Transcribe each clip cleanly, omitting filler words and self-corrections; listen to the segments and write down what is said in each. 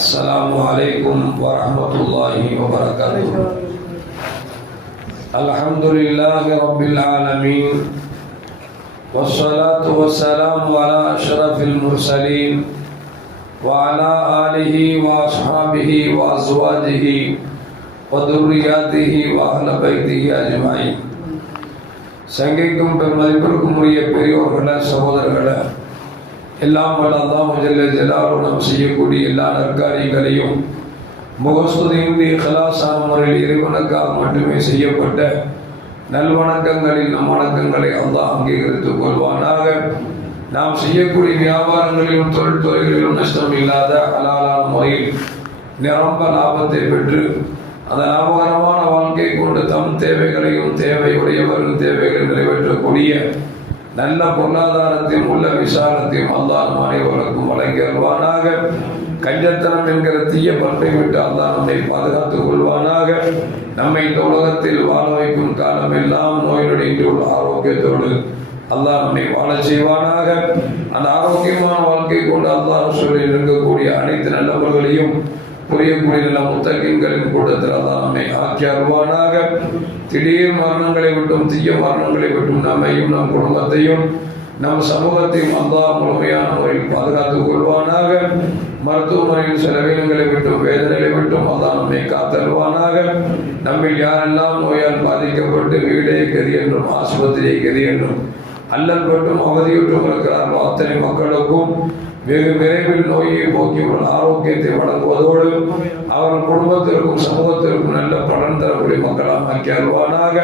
السلام عليكم ورحمة الله وبركاته. الحمد لله رب العالمين، والصلاة والسلام على أشرف المرسلين وعلى آله وأصحابه وأزواجه وذرياته وأهل بيته أجمعين. சங்கைக்கும் பெருமதிப்பிற்கும் உரிய பெரியோர்கள சகோதரர்கள, எல்லாம் வல்ல அல்லாஹ் ஜல்ல ஜலாலுஹு நாம் செய்யக்கூடிய எல்லா நற்காரியங்களையும் முகஸ்துதியின்றி இக்லாஸான முறையில் இறைவனுக்காக மட்டுமே செய்யப்பட்ட நல்வணக்கங்களில் நம் வணக்கங்களை அல்லாஹ் அங்கீகரித்துக் கொள்வானாக. நாம் செய்யக்கூடிய வியாபாரங்களிலும் தொழில் துறைகளிலும் நஷ்டம் இல்லாத ஹலாலான முறையில் நிரம்ப லாபத்தை பெற்று அந்த லாபகரமான வாழ்க்கை கொண்டு தம் தேவைகளையும் தேவையுடையவர்கள் தேவைகளை நிறைவேற்றக்கூடிய நல்ல பொருளாதாரத்தையும் உள்ள விசாலத்தையும் அல்லாஹ் நம் அனைவருக்கும் வழங்கி வருவானாக. கஞ்சத்தனம் என்கிற தீய பண்பை விட்டு அல்லாஹ் நம்மை பாதுகாத்துக் கொள்வானாக. நம்மை இந்த உலகத்தில் வாழ வைக்கும் காலம் எல்லாம் நோயினுடைய உள்ள ஆரோக்கியத்தோடு அல்லாஹ் நம்மை வாழ செய்வானாக. அந்த ஆரோக்கியமான வாழ்க்கை கொண்டு அல்லாஹ் சொல்லி இருக்கக்கூடிய அனைத்து நல்லவர்களையும் புரியக்கூடிய நல்ல முத்தகீன்களின் கூட்டத்தில் அல்லாஹ் நம்மை ஆக்கி அருள்வானாக. திடீர் மரணங்களை விட்டும் தீய மரணங்களை விட்டும் நம்மையும் நம் குடும்பத்தையும் நம் சமூகத்தையும் அல்லாஹ் முழுமையான முறையில் பாதுகாத்துக் கொள்வானாக. மருத்துவமனையின் செலவினங்களை விட்டும் வேதனைகளை விட்டும் அல்லாஹ் நம்மை காத்தருள்வானாக. நம்மில் யாரெல்லாம் நோயால் பாதிக்கப்பட்டு வீடே கதி என்றும் ஆஸ்பத்திரியை கதி என்றும் அல்லல் பட்டும் அவதியுற்றும் இருக்கிறார்கள் அத்தனை மக்களுக்கும் வெகு விரைவில் நோயை போக்கி ஆரோக்கியத்தை வழங்குவதோடு அவர்கள் குடும்பத்திற்கும் சமூகத்திற்கும் நல்ல பலன் தரக்கூடிய மக்களாக ஆக்கி அருள்வானாக.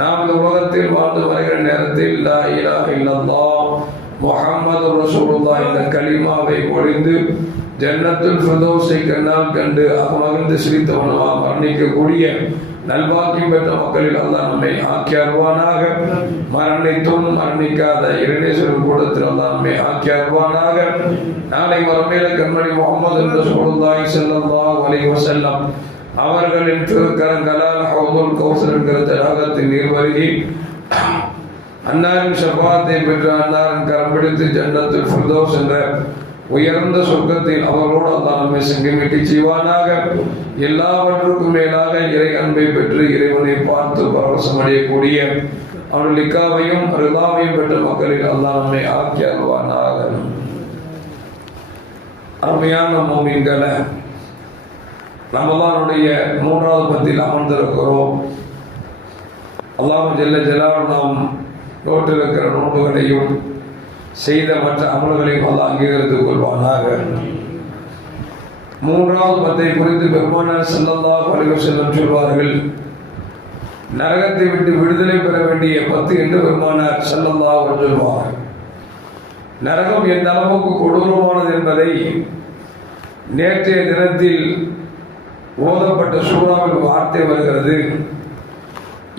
நாம் இந்த உலகத்தில் வாழ்ந்து வருகிற நேரத்தில் லா இலாஹ இல்லல்லாஹ் முஹம்மது ரசூலுல்லாஹ் இந்த கலிமாவை ஒழிந்து ஜன்னத்துல் ஃபிர்தௌஸை கண்ணால் கண்டு மகிழ்ந்து சிரித்தவனமாக மரணிக்கக்கூடிய நல்வாக்கியம் பெற்ற மக்களில் அல்லாஹ் நம்மை ஆக்கி அருள்வானாக. மரணித்தும் மரணிக்காத இறைநேசர்கள் கூட்டத்தில் அல்லாஹ் நம்மை ஆக்கி அருள்வானாக. நாளை மறுமையில கண்மணி முஹம்மது ரசூலுல்லாஹி ஸல்லல்லாஹு அலைஹி வஸல்லம் அவர்களின் திருக்கரங்களால் ஹவுதுல் கௌசர் என்கிற தடாகத்தின் நீர்வருகி அன்னாரின் ஷஃபாத்தை பெற்று அன்னாரின் கரம் பிடித்து ஜன்னத்துல் ஃபிர்தௌஸ் என்ற உயர்ந்த சொர்க்கத்தில் அவர்களோடு அல்லாஹ் நம்மை சங்கமிக்க செய்வானாக. எல்லாவற்றுக்கும் மேலாக இறை அன்பை பெற்று இறைவனை பார்த்து பரவசம் அடையக்கூடிய அவருடைய லிக்காவையும் ரிதாவையும் பெற்ற மக்களில் அல்லாஹ் நம்மை ஆக்கி அருள்வானாக. அருமையான மோமின்களை, ரமலானுடைய 3வது பத்தில் அமர்ந்திருக்கிறோம். அல்லாஹ் ஜல்ல ஜலாலுஹு நாம் நோட்டில் இருக்கிற நோட்டுகளையும் செய்த மற்ற அமல்களையும் அல்லாஹ் அங்கீகரித்துக் கொள்வானாக. 3வது பத்தை குறித்து பெருமானார் ஸல்லல்லாஹு அலைஹி வஸல்லம் சொல்வார்கள், நரகத்தை விட்டு விடுதலை பெற வேண்டிய 10 என்று பெருமானார் ஸல்லல்லாஹு அலைஹி வஸல்லம் சொல்வார்கள். நரகம் எந்த அளவுக்கு கொடூரமானது என்பதை நேற்றைய தினத்தில் ஓதப்பட்ட சூறாவில் வார்த்தை வருகிறது.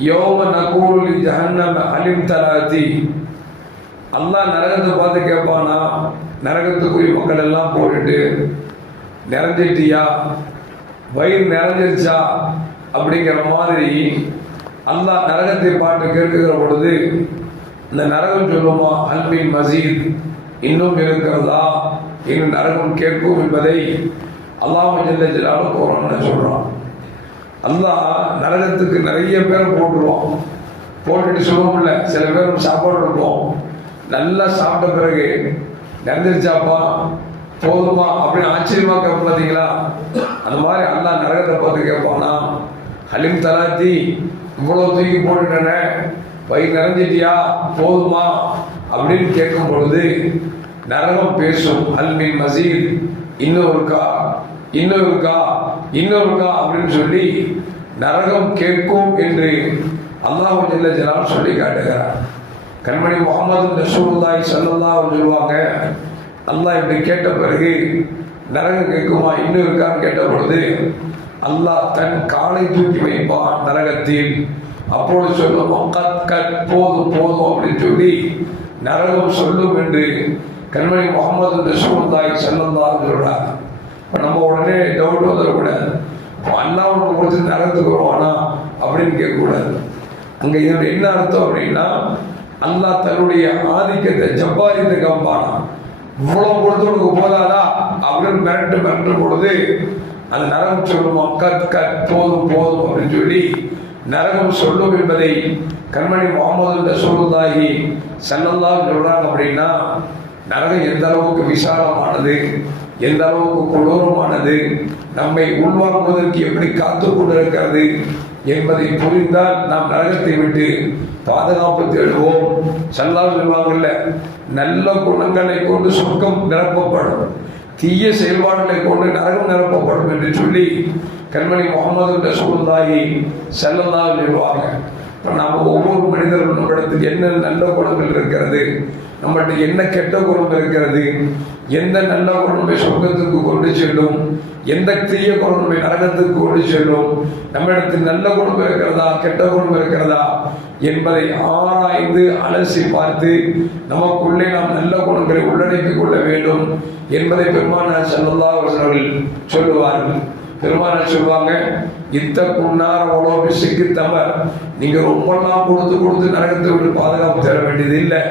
யௌம நகூலு லி ஜஹன்னம அலிம் தலாதி. அல்லாஹ் நரகத்தை பார்த்து கேட்பானா, நரகத்துக்குரிய மக்கள் எல்லாம் போட்டுட்டு நிறைஞ்சிட்டியா, வயிறு நிறைஞ்சிருச்சா அப்படிங்கிற மாதிரி அல்லாஹ் நரகத்தை பார்த்து கேட்கிற பொழுது இந்த நரகம் சொல்லுமா, அல்மின் மசீத், இன்னும் இருக்கிறதா என்று நரகம் கேட்கும் என்பதை அல்லாஹ் ஜல்ல ஜலாலுஹு குர்ஆன்ல சொல்றான். அல்லாஹ் நரகத்துக்கு நிறைய பேர் போட்டுருவான். போட்டுட்டு சொல்லுவோம்ல, சில பேர் சாப்பாடு இருக்கும், நல்லா சாப்பிட்ட பிறகு நிறைஞ்சிருச்சாப்பா போதுமா அப்படின்னு ஆச்சரியமா கேட்போம் பார்த்தீங்களா? அந்த மாதிரி அல்லாஹ் நரகத்தை பார்த்து கேட்பானா, ஹலிம் தலாத்தி, இவ்வளவு தூக்கி போட்டுட்டேன, வயிறு நிறைஞ்சிட்டியா போதுமா அப்படின்னு கேட்கும் பொழுது நரகம் பேசும், அல்மின் மசீத், இன்னும் இருக்கா இன்னும் இருக்கா இன்னும் இருக்கா அப்படின்னு சொல்லி நரகம் கேட்கும் என்று அல்லாஹ் ஜல்ல ஜலாலுஹு சொல்லி காட்டுகிறார். கண்மணி முஹம்மது ரசூலுல்லாஹி ஸல்லல்லாஹு அலைஹி சொல்லுவாங்க, அல்லாஹ் இப்படி கேட்ட பிறகு நரகம் கேட்குமா இன்னும் இருக்கான்னு கேட்ட பொழுது அல்லாஹ் தன் காலை தூக்கி வைப்பான் நரகத்தில். அப்பொழுது சொல்லும், போதும் போதும் அப்படின்னு சொல்லி நரகம் சொல்லும் என்று கண்மணி முஹம்மது ரசூலுல்லாஹி ஸல்லல்லாஹு அலைஹி சொல்றார். இப்போ நம்ம உடனே டவுட் வந்துடக்கூடாது, அல்லாஹ் ஒன்று கொடுத்து நரகத்துக்கு வருவானா அப்படின்னு கேட்கக்கூடாது. அங்கே இதோட என்ன அர்த்தம் அப்படின்னா, அல்லாஹ் தன்னுடைய ஆதிக்கத்தை ஜப்பாரியத்தை காப்பானா. இவ்வளவு கொடுத்தவனுக்கு போதாதா அவர்கள் மிரட்டும் பொழுது அந்த நரகம் சொல்லுமா, போதும் போதும் அப்படின்னு சொல்லி நரகம் சொல்லும் என்பதை கண்மணி முகமது ரசூலுல்லாஹி ஸல்லல்லாஹு சொல்றாங்க. அப்படின்னா நரகம் எந்த அளவுக்கு விசாலமானது, எந்த அளவுக்கு கொடூரமானது, நம்மை உள்வாங்குவதற்கு எப்படி காத்து கொண்டிருக்கிறது என்பதை புரிந்தால் நாம் நரகத்தை விட்டு பாதுகாப்பு தேடுவோம். ஸல்லல்லாஹு சொல்வாங்கல்ல, நல்ல குணங்களை கொண்டு சொர்க்கம் நிரப்பப்படும், தீய செயல்பாடுகளை கொண்டு நரகம் நிரப்பப்படும் என்று சொல்லி கண்மணி முகமது ரசூலுல்லாஹி ஸல்லல்லாஹு சொல்வாங்க. நாம் ஒவ்வொரு மனிதர்களும் நம்மிடத்தில் என்ன நல்ல குணங்கள் இருக்கிறது, நம்மகிட்ட என்ன கெட்ட குணம் இருக்கிறது, எந்த நல்ல குணமே சொர்க்கத்திற்கு கொண்டு செல்லும், எந்த தீய குணமே நரகத்திற்கு கொண்டு செல்லும், நம்மிடத்தில் நல்ல குணம் இருக்கிறதா கெட்ட குணம் இருக்கிறதா என்பதை ஆராய்ந்து அலசி பார்த்து நமக்குள்ளே நாம் நல்ல குணங்களை உள்ளடக்கிக் கொள்ள வேண்டும் என்பதை பெருமானார் ஸல்லல்லாஹு அலைஹி வஸல்லம் சொல்லுவார்கள். பெருமானார் சொல்லுவாங்க, இத்தகுன்னார உலோபி சிக்கு தமர், நீங்க ரொம்பலாம் கொடுத்து நரகத்தை விட்டு பாதுகாப்பு தர வேண்டியது இல்லை.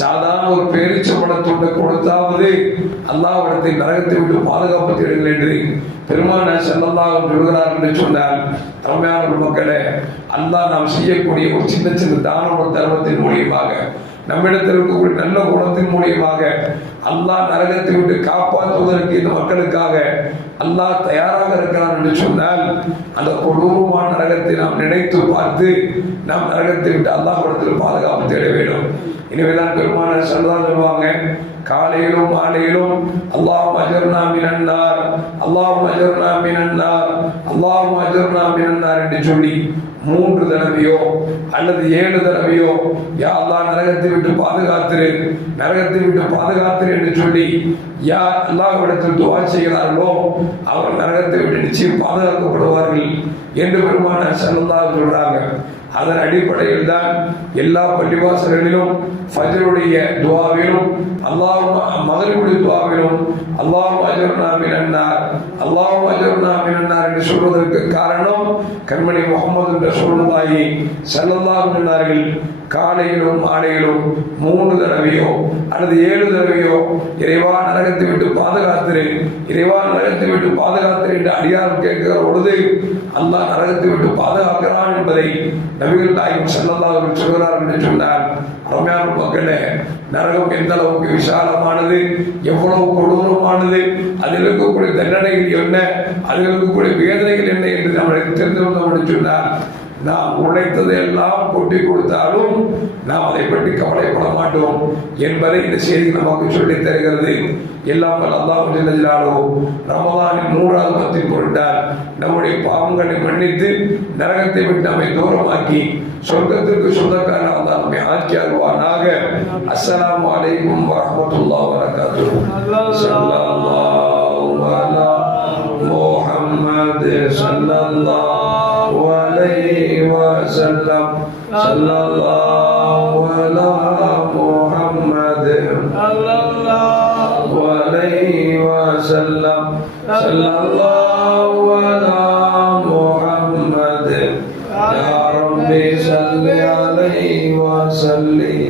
சாதாரண ஒரு பேரிச்சம்பழத்துண்டை கொடுத்தாவது அல்லாஹ்விடத்தை நரகத்தை விட்டு பாதுகாப்பு தேடுங்கள் என்று பெருமானார் ஸல்லல்லாஹு அலைஹி சொல்கிறார் என்று சொன்னால், தமிழக மக்களே, அல்லாஹ் நாம் செய்யக்கூடிய ஒரு சின்ன சின்ன தான தர்மத்தின் மூலியமாக, நம்மிடத்தில் இருக்கக்கூடிய நல்ல குணத்தின் மூலியமாக அல்லாஹ் நரகத்தை விட்டு காப்பாற்றுவதற்கு இந்த மக்களுக்காக அல்லாஹ் தயாராக இருக்கிறான் என்று சொன்னால், அந்த கொடூரமான நரகத்தை நாம் நினைத்து பார்த்து நாம் நரகத்தை விட்டு அல்லாஹ்விடத்தில் பாதுகாப்பு தேட வேண்டும். எனவேதான் பெருமானார் ஸல்லல்லாஹு சொல்வாங்க, காலையிலும் மாலையிலும் அல்லாஹும்ம அஜிர்னா மினன் நார், அல்லாஹும்ம அஜிர்னா மினன் நார், அல்லாஹும்ம அஜிர்னா மினன் நார் என்று சொல்லி 3 தடவையோ அல்லது 7 தடவையோ யா அல்லாஹ் நரகத்தை விட்டு பாதுகாத்திரு, நரகத்தை விட்டு பாதுகாத்திரு என்று சொல்லி யார் அல்லாஹ்விடத்தில் துஆ செய்கிறார்களோ அவர் நரகத்தை விட்டு நிச்சயம் பாதுகாக்கப்படுவார்கள் என்று பெருமானார் ஸல்லல்லாஹு சொல்றாங்க. அதன் அடிப்படையில் தான் எல்லா பள்ளிவாசல்களிலும் ஃபஜ்ருடைய துஆவிலும் மக்ரிபுடைய துஆவிலும் அல்லாஹும்ம அஜிர்னா மினன் நார், அல்லாஹும்ம அஜிர்னா மினன் நார் என்று சொல்வதற்கு காரணம் கண்மணி முஹம்மது ரசூலுல்லாஹி ஸல்லல்லாஹு அலைஹி சொன்னார்கள், காலையிலும் மாலையிலும் 3 தடவையோ அல்லது 7 தடவையோ இறைவா நரகத்தை விட்டு பாதுகாத்திரு, இறைவா நரகத்தை விட்டு பாதுகாத்திரு என்று அடியார் கேட்கிற பொழுது அல்லாஹ் நரகத்தை விட்டு பாதுகாக்கிறான் என்பதை நபிகள் நாயகம் ஸல்லல்லாஹு அலைஹி வஸல்லம் சொல்கிறார்கள் என்று சொன்னார். அருமையான மக்களே, நரகம் எந்த அளவுக்கு விசாலமானது, எவ்வளவு கொடூரமானது, அதில் இருக்கக்கூடிய தண்டனைகள் என்ன, அதில் இருக்கக்கூடிய வேதனைகள் என்ன என்று நம்மளுக்கு தெரிந்து வந்தோம் சொன்னார். நாம் உழைத்ததை எல்லாம் கொட்டி கொடுத்தாலும் நாம் அதை பற்றி கவலைப்பட மாட்டோம் என்பதை இந்த செய்தி நமக்கு சொல்லித் தருகிறது. எல்லாம் அல்லாஹ் ஜல்ல ஜலாலுஹு ரமலானின் 100வது பத்தின் பொருட்டால் நம்முடைய பாவங்களை மன்னித்து நரகத்தை விட்டு நம்மை தூரமாக்கி சொர்க்கத்திற்கு சொந்தக்காரன் அல்லாஹ் நம்மை ஆக்கி அருள்வானாக. அஸ்ஸலாமு அலைக்கும் வரஹ்மத்துல்லாஹி வபரகாத்துஹு. ஸல்லல்லாஹு அலா முஹம்மது ஸல்லல்லாஹு அலைஹி வஸல்லம், ஸல்லல்லாஹு அலா முஹம்மது ஸல்லல்லாஹு அலைஹி வஸல்லம், ஸல்லல்லாஹு அலா முஹம்மது யா ரப்பி ஸல்லி அலைஹி வஸல்லிம்.